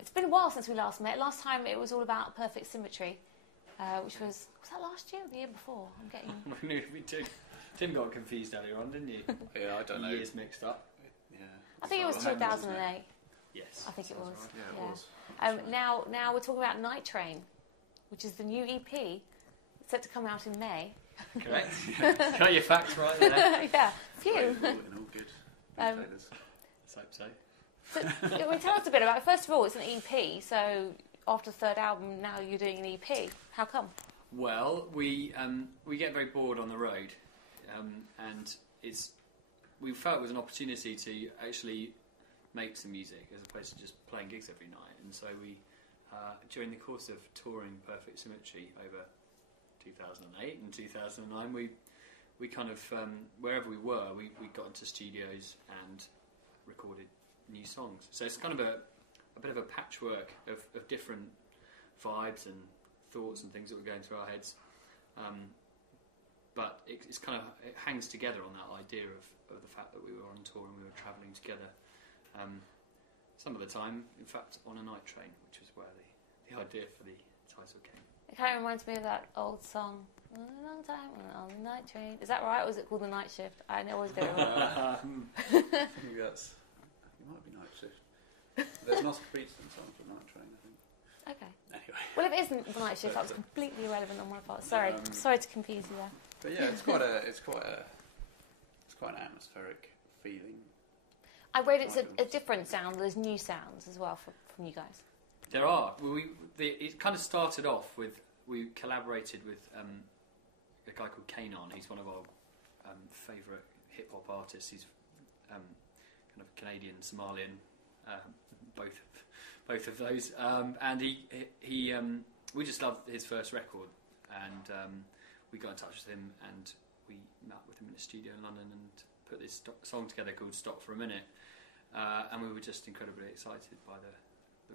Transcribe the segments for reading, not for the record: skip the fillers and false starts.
It's been a while since we last met. Last time it was all about perfect symmetry, which was that last year or the year before? I'm getting... Tim got confused earlier on, didn't you? Yeah, I don't know. Years mixed up. Yeah. I think it was 2008. Yes. I think it was. Right. Yeah, it was. Now we're talking about Night Train, which is the new EP set to come out in May. Correct. Got your facts right there. Yeah, phew. All good. Let's hope so. So, tell us a bit about it. First of all, it's an EP, so after the third album, now you're doing an EP. How come? Well, we get very bored on the road, and we felt it was an opportunity to actually make some music as opposed to just playing gigs every night. And so we, during the course of touring Perfect Symmetry over 2008 and 2009, we kind of wherever we were, we got into studios and recorded new songs. So it's kind of a bit of a patchwork of different vibes and thoughts and things that were going through our heads, but it hangs together on that idea of the fact that we were on tour and we were travelling together, some of the time in fact on a night train, which was where the idea for the title came. It kind of reminds me of that old song, "A long time on the night train." Is that right, or is it called The Night Shift? I always get it wrong. I think it might be Night Shift. There's an Oscar Peterson song for Night Train, I think. Okay. Anyway. Well, if it isn't The Night Shift, that was completely irrelevant on my part. Sorry to confuse you there. But yeah, it's quite an atmospheric feeling. I read it's a different sound. There's new sounds as well from you guys. There are. It kind of started off with, we collaborated with a guy called Keane. He's one of our favourite hip hop artists. He's kind of Canadian, Somalian, both of those. And he we just loved his first record, and we got in touch with him, and we met with him in a studio in London and put this song together called "Stop for a Minute," and we were just incredibly excited by the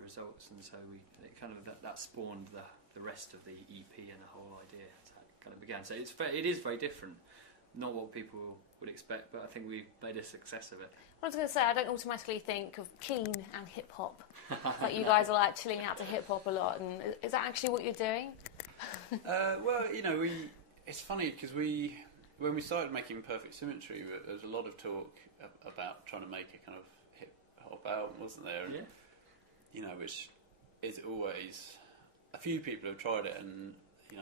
results, and so that spawned the rest of the EP and the whole idea. So it kind of began. So it is very different, not what people would expect, but I think we've made a success of it. I was going to say, I don't automatically think of Keane and hip hop. Like you guys are like chilling out to hip hop a lot, and is that actually what you're doing? Well, it's funny because when we started making Perfect Symmetry, there was a lot of talk about trying to make a kind of hip hop album, wasn't there? Yeah. Which is always, a few people have tried it, and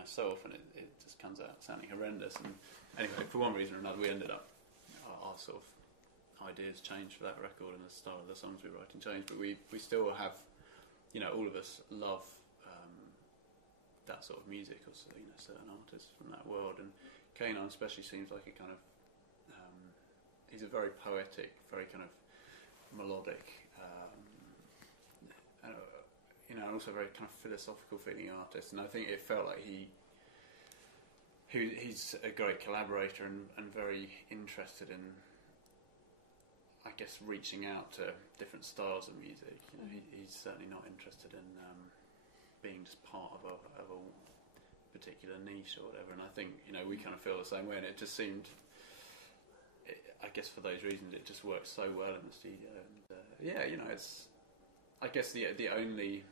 so often it just comes out sounding horrendous. And anyway, for one reason or another, we ended up our sort of ideas changed for that record, and the style of the songs we were writing changed. But we still have, all of us love that sort of music, or certain artists from that world. And Keane especially seems like a kind of he's a very poetic, very kind of melodic. And also a very kind of philosophical feeling artist, and I think it felt like he's a great collaborator and very interested in, I guess, reaching out to different styles of music. He's certainly not interested in being just part of a particular niche or whatever. And I think we kind of feel the same way, and it just seemed, I guess for those reasons, it just works so well in the studio. And it's, I guess the only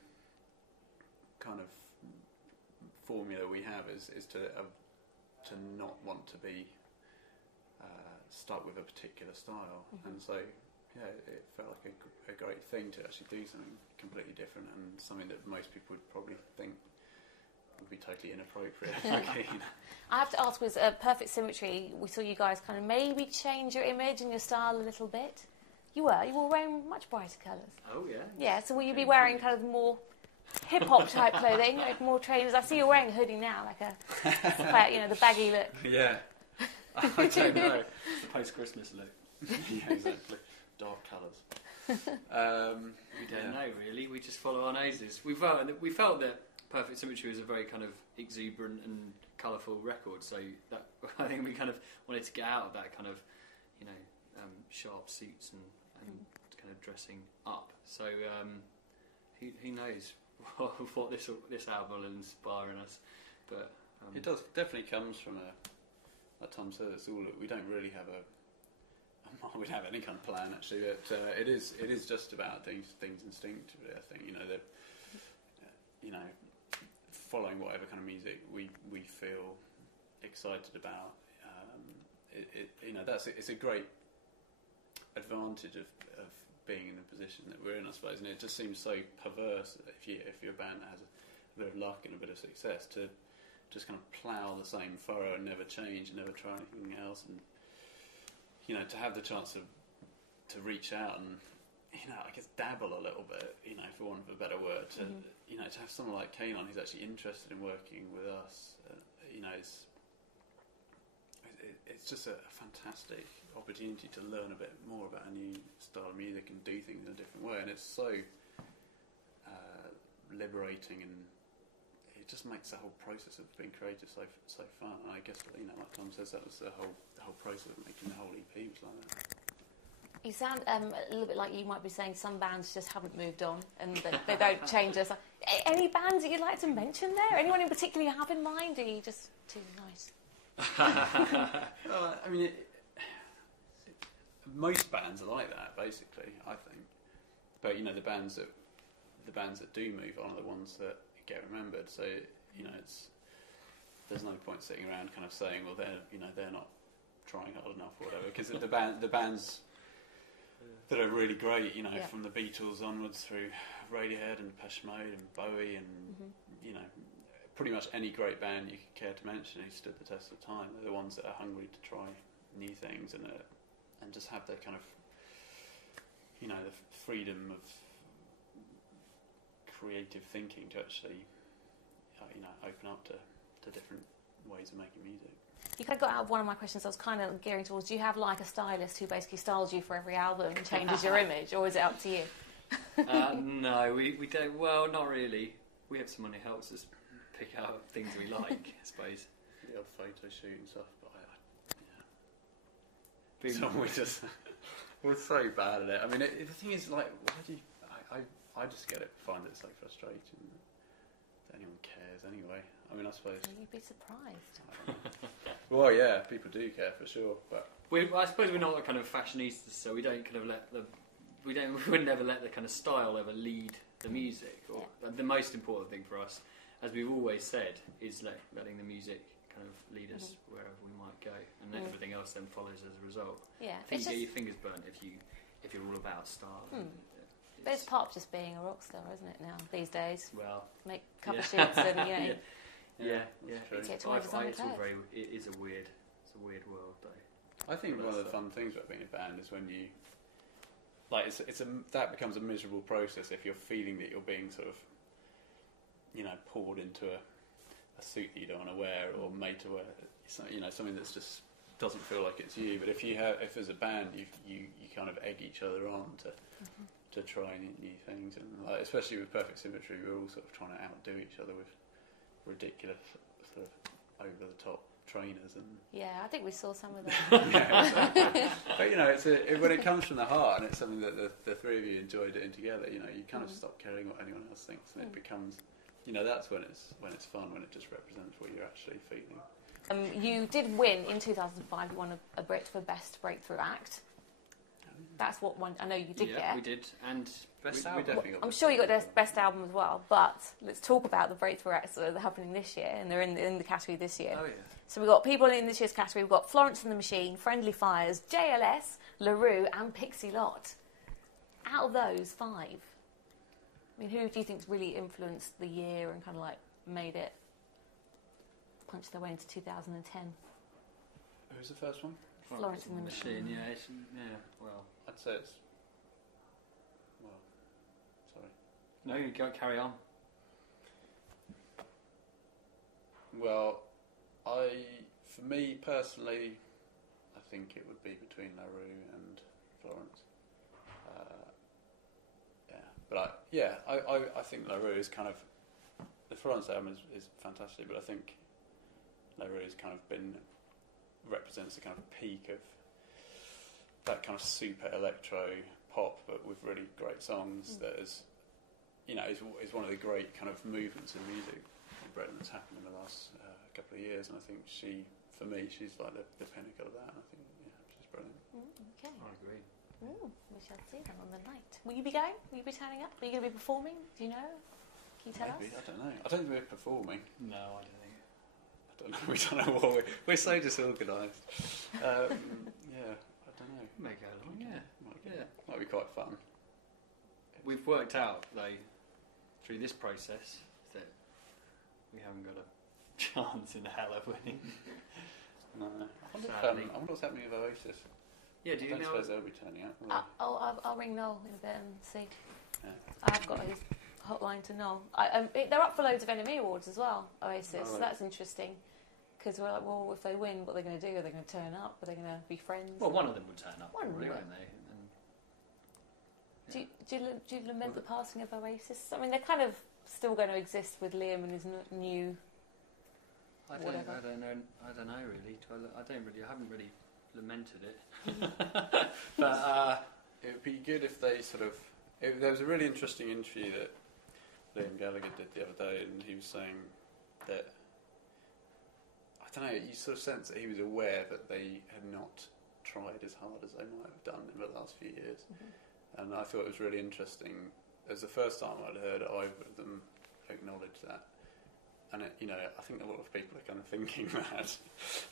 kind of formula we have is to not want to be stuck with a particular style. Mm-hmm. And so it felt like a great thing to actually do something completely different, and something that most people would probably think would be totally inappropriate. I have to ask, with Perfect Symmetry, we saw you guys kind of maybe change your image and your style a little bit. You were wearing much brighter colours. Oh yeah. Yeah. So will you be wearing kind of more hip hop type clothing, like more trainers? I see you're wearing a hoodie now, like quite, the baggy look. Yeah. I don't know. It's the post-Christmas look. Yeah, exactly. Dark colours. We don't know really. We just follow our noses. We felt that Perfect Symmetry was a very kind of exuberant and colourful record. So that I think we kind of wanted to get out of that kind of, sharp suits and kind of dressing up. So who knows what this album will inspire in us? But it definitely comes from like Tom said, we don't really have a we'd have any kind of plan actually. But it is just about doing things instinctively. I think following whatever kind of music we feel excited about. It's a great advantage of being in the position that we're in, I suppose. And it just seems so perverse that if you're a band that has a bit of luck and a bit of success, to just kind of plough the same furrow and never change and never try anything else, and to have the chance to reach out and I guess dabble a little bit, for want of a better word, to to have someone like Keane on who's actually interested in working with us, it's just a fantastic opportunity to learn a bit more about a new style of music and do things in a different way, and it's so liberating, and it just makes the whole process of being creative so fun. And I guess like Tom says, that was the whole process of making the whole EP was like that. You sound a little bit like you might be saying some bands just haven't moved on and they don't change us. Any bands that you'd like to mention there? Anyone in particular you have in mind, or are you just too nice? Well, most bands are like that, basically, I think. But the bands that do move on are the ones that get remembered. So there's no point sitting around kind of saying, well, they're not trying hard enough or whatever, because the bands that are really great, from the Beatles onwards through Radiohead and Depeche Mode and Bowie and pretty much any great band you could care to mention who stood the test of time. They're the ones that are hungry to try new things and just have their kind of the freedom of creative thinking to actually open up to different ways of making music. You kind of got out of one of my questions I was kind of gearing towards. Do you have like a stylist who basically styles you for every album and changes your image, or is it up to you? No, we don't. Well, not really. We have someone who helps us pick out things we like, I suppose. The odd photo shoot and stuff, but we're so bad at it. The thing is, like, I just find it so frustrating that anyone cares anyway. I suppose. You'd be surprised. Well, yeah, people do care for sure, but I suppose we're not the kind of fashionistas, so we don't kind of we would never let the kind of style ever lead the music. Or the most important thing for us, as we've always said, is letting the music kind of lead us wherever we might go, and then everything else then follows as a result. Yeah, I think you get your fingers burnt if you're all about style. But it's part of just being a rock star, isn't it? Now these days, well, make cover sheets and Yeah. It's it's all it is a weird world, though. I think one of the fun things about being a band is when you that becomes a miserable process if you're feeling that you're being sort of poured into a suit that you don't want to wear or made to wear something that's just doesn't feel like it's you. But if as a band you kind of egg each other on to try new things, and especially with Perfect Symmetry, we're all sort of trying to outdo each other with ridiculous sort of over the top trainers and I think we saw some of that. But when it comes from the heart and it's something that the three of you enjoy doing together, you kind of stop caring what anyone else thinks, and it becomes that's when it's fun, when it just represents what you're actually feeling. You did win in 2005. You won a Brit for Best Breakthrough Act. That's what one I know you did get. Yeah, we did, and best album. I'm sure you got best album as well. But let's talk about the breakthrough acts that are happening this year, and they're in the category this year. Oh yeah. So we've got people in this year's category. We've got Florence and the Machine, Friendly Fires, JLS, LaRue, and Pixie Lott. Out of those 5, who do you think's really influenced the year and kind of like made it punch their way into 2010? Who's the first one? Florence and the Machine. Well, I'd say it's. Well, sorry. No, you go carry on. Well, for me personally, I think it would be between LaRue and Florence. I think LaRue is kind of. The Florence album is fantastic, but I think LaRue has kind of represents the kind of peak of that kind of super electro pop, but with really great songs. That is one of the great kind of movements in music in Britain that's happened in the last couple of years, and I think she's like the pinnacle of that, and I think she's brilliant. Okay. I agree. We shall see then on the night. Will you be going? Will you be turning up? Are you going to be performing? Do you know? Can you tell Maybe, us? I don't know. I don't think we're performing. No, I don't think. I don't know. We don't know what we're so disorganised. Yeah, I don't know. May go along, yeah. Might be quite fun. We've worked out, though, through this process, that we haven't got a chance in hell of winning. No. I wonder what's happening with Oasis. Yeah, do you I don't know? suppose they'll be turning up, will they? I'll ring Noel in a bit and see. Yeah. I've got his hotline to Noel. They're up for loads of NME awards as well, Oasis. Oh, So right. that's interesting. Because we're like, well, if they win, what are they going to do? Are they going to turn up? Are they going to be friends? Well, one of them would turn up, One probably, will. won't they? And, Do you lament the passing of Oasis? I mean, they're kind of still going to exist with Liam and his new. I don't know really. I haven't really lamented it. But it would be good if they sort of. There was a really interesting interview that Liam Gallagher did the other day, and he was saying that. I don't know. You sort of sense that he was aware that they had not tried as hard as they might have done in the last few years, and I thought it was really interesting. It was the first time I'd heard either of them acknowledge that. And I think a lot of people are kind of thinking that,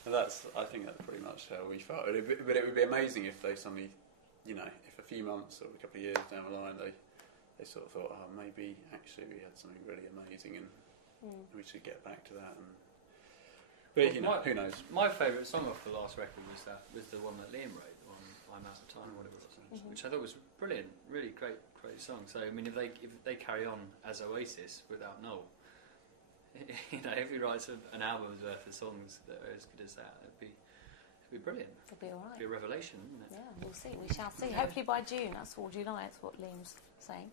and I think that's pretty much how we felt. But it would be amazing if they suddenly, if a few months or a couple of years down the line, they sort of thought, oh, maybe actually we had something really amazing, and we should get back to that. But who knows? My favourite song off the last record was the one that Liam wrote, the one "I'm Out of Time" or whatever it was, which I thought was brilliant, really great song. So I mean, if they carry on as Oasis without Noel. If he writes an album's worth of songs that are as good as that, it'd be brilliant. It'll be all right. It'd be a revelation, wouldn't it? Yeah, we'll see. We shall see. Hopefully by June. That's all July. That's what Liam's saying.